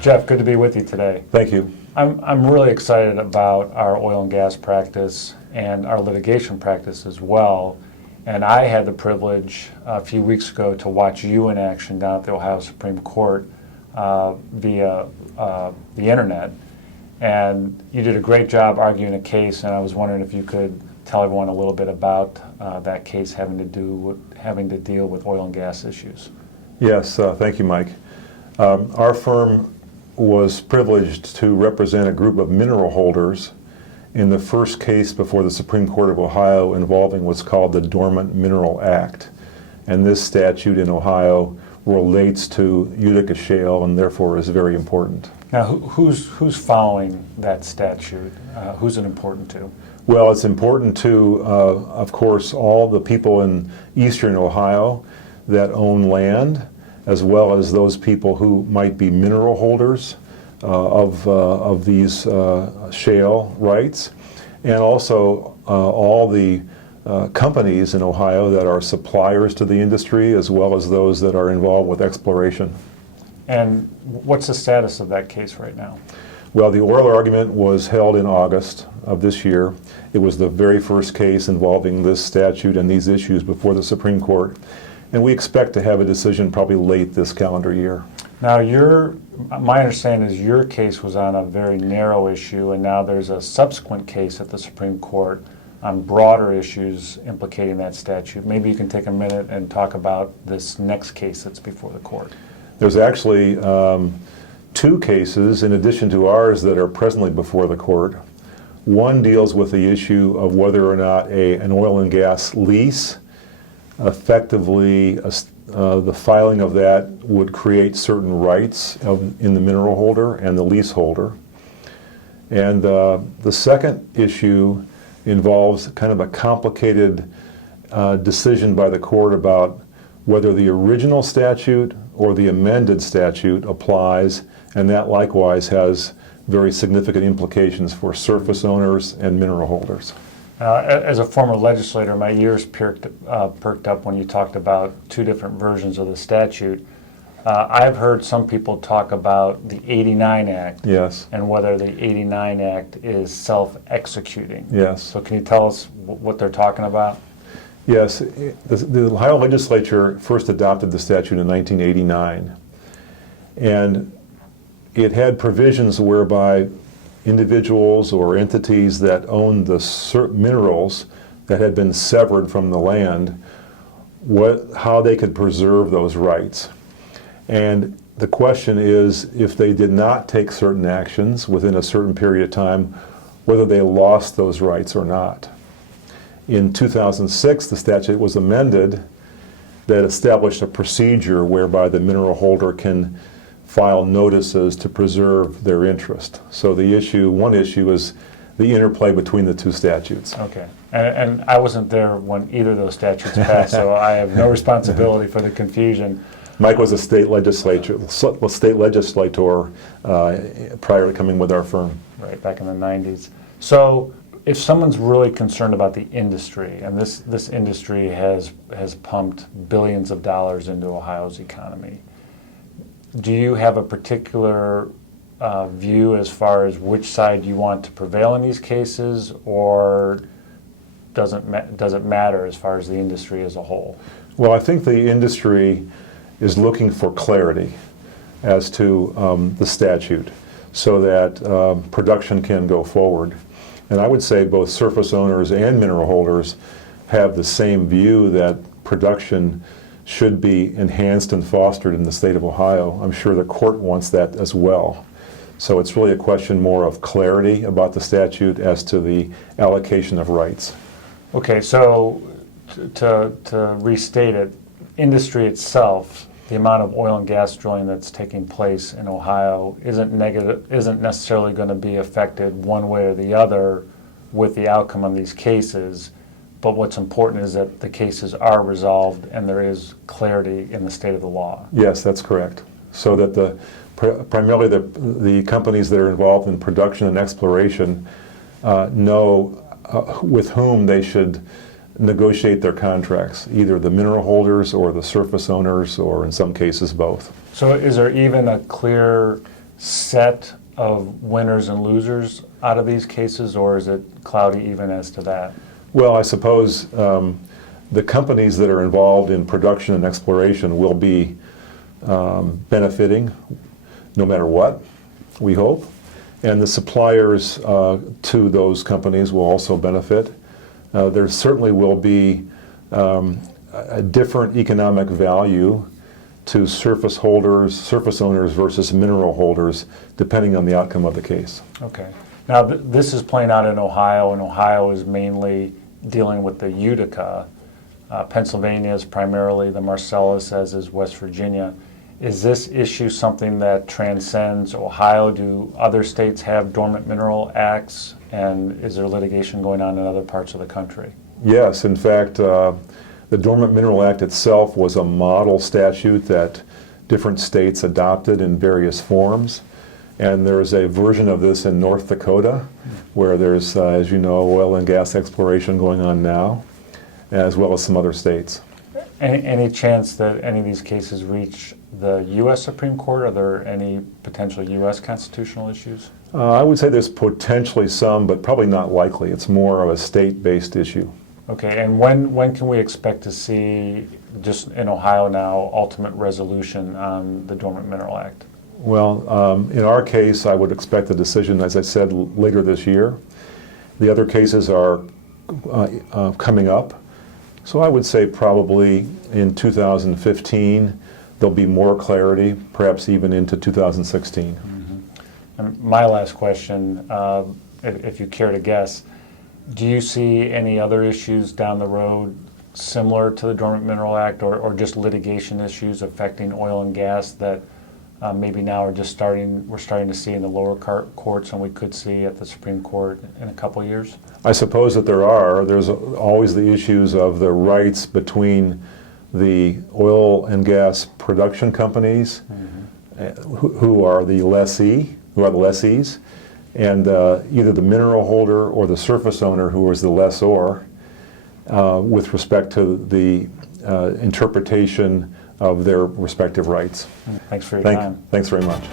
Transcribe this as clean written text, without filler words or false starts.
Jeff, good to be with you today. Thank you. I'm really excited about our oil and gas practice and our litigation practice as well. And I had the privilege a few weeks ago to watch you in action down at the Ohio Supreme Court via the internet. And you did a great job arguing a case, and I was wondering if you could tell everyone a little bit about that case having to deal with oil and gas issues. Yes, thank you, Mike. Our firm was privileged to represent a group of mineral holders in the first case before the Supreme Court of Ohio involving what's called the Dormant Mineral Act. And this statute in Ohio relates to Utica shale and therefore is very important. Now, who's following that statute? Who's it important to? Well, it's important to, of course, all the people in eastern Ohio that own land, as well as those people who might be mineral holders of these shale rights, and also all the companies in Ohio that are suppliers to the industry, as well as those that are involved with exploration. And what's the status of that case right now? Well, the oral argument was held in August of this year. It was the very first case involving this statute and these issues before the Supreme Court. And we expect to have a decision probably late this calendar year. Now, my understanding is your case was on a very narrow issue, and now there's a subsequent case at the Supreme Court on broader issues implicating that statute. Maybe you can take a minute and talk about this next case that's before the court. There's actually two cases in addition to ours that are presently before the court. One deals with the issue of whether or not an oil and gas lease, effectively the filing of that would create certain rights in the mineral holder and the leaseholder. And the second issue involves kind of a complicated decision by the court about whether the original statute or the amended statute applies, and that likewise has very significant implications for surface owners and mineral holders. As a former legislator, my ears perked up when you talked about two different versions of the statute. I've heard some people talk about the 89 Act, yes, and whether the 89 Act is self-executing. Yes. So can you tell us what they're talking about? Yes, the Ohio legislature first adopted the statute in 1989, and it had provisions whereby individuals or entities that owned the minerals that had been severed from the land, how they could preserve those rights. And the question is, if they did not take certain actions within a certain period of time, whether they lost those rights or not. In 2006, the statute was amended that established a procedure whereby the mineral holder can file notices to preserve their interest. So one issue is the interplay between the two statutes. Okay. And I wasn't there when either of those statutes passed, so I have no responsibility for the confusion. Mike was a state legislator prior to coming with our firm. Right, back in the 90s. So if someone's really concerned about the industry, and this industry has pumped billions of dollars into Ohio's economy, do you have a particular view as far as which side you want to prevail in these cases, or does it matter as far as the industry as a whole? Well, I think the industry is looking for clarity as to the statute so that production can go forward. And I would say both surface owners and mineral holders have the same view that production should be enhanced and fostered in the state of Ohio. I'm sure the court wants that as well. So it's really a question more of clarity about the statute as to the allocation of rights. Okay, so to restate it, industry itself, the amount of oil and gas drilling that's taking place in Ohio isn't necessarily going to be affected one way or the other with the outcome of these cases. But what's important is that the cases are resolved and there is clarity in the state of the law. Yes, that's correct. So that primarily the companies that are involved in production and exploration know with whom they should negotiate their contracts, either the mineral holders or the surface owners, or in some cases both. So is there even a clear set of winners and losers out of these cases, or is it cloudy even as to that? Well, I suppose the companies that are involved in production and exploration will be benefiting no matter what, we hope. And the suppliers to those companies will also benefit. There certainly will be a different economic value to surface owners versus mineral holders, depending on the outcome of the case. Okay. Now, this is playing out in Ohio, and Ohio is mainly dealing with the Utica. Pennsylvania is primarily the Marcellus, as is West Virginia. Is this issue something that transcends Ohio? Do other states have dormant mineral acts, and is there litigation going on in other parts of the country? Yes, in fact, the Dormant Mineral Act itself was a model statute that different states adopted in various forms. And there's a version of this in North Dakota, where there's, as you know, oil and gas exploration going on now, as well as some other states. Any chance that any of these cases reach the U.S. Supreme Court? Are there any potential U.S. constitutional issues? I would say there's potentially some, but probably not likely. It's more of a state-based issue. Okay, and when can we expect to see, just in Ohio now, ultimate resolution on the Dormant Mineral Act? Well, in our case, I would expect a decision, as I said, later this year. The other cases are coming up. So I would say probably in 2015, there'll be more clarity, perhaps even into 2016. Mm-hmm. And my last question, if you care to guess, do you see any other issues down the road similar to the Dormant Mineral Act, or just litigation issues affecting oil and gas that maybe now we're starting to see in the lower courts, and we could see at the Supreme Court in a couple of years? I suppose that there are. There's always the issues of the rights between the oil and gas production companies, who are the lessees, and either the mineral holder or the surface owner, who is the lessor, with respect to the interpretation of their respective rights. Thanks for your time. Thanks very much.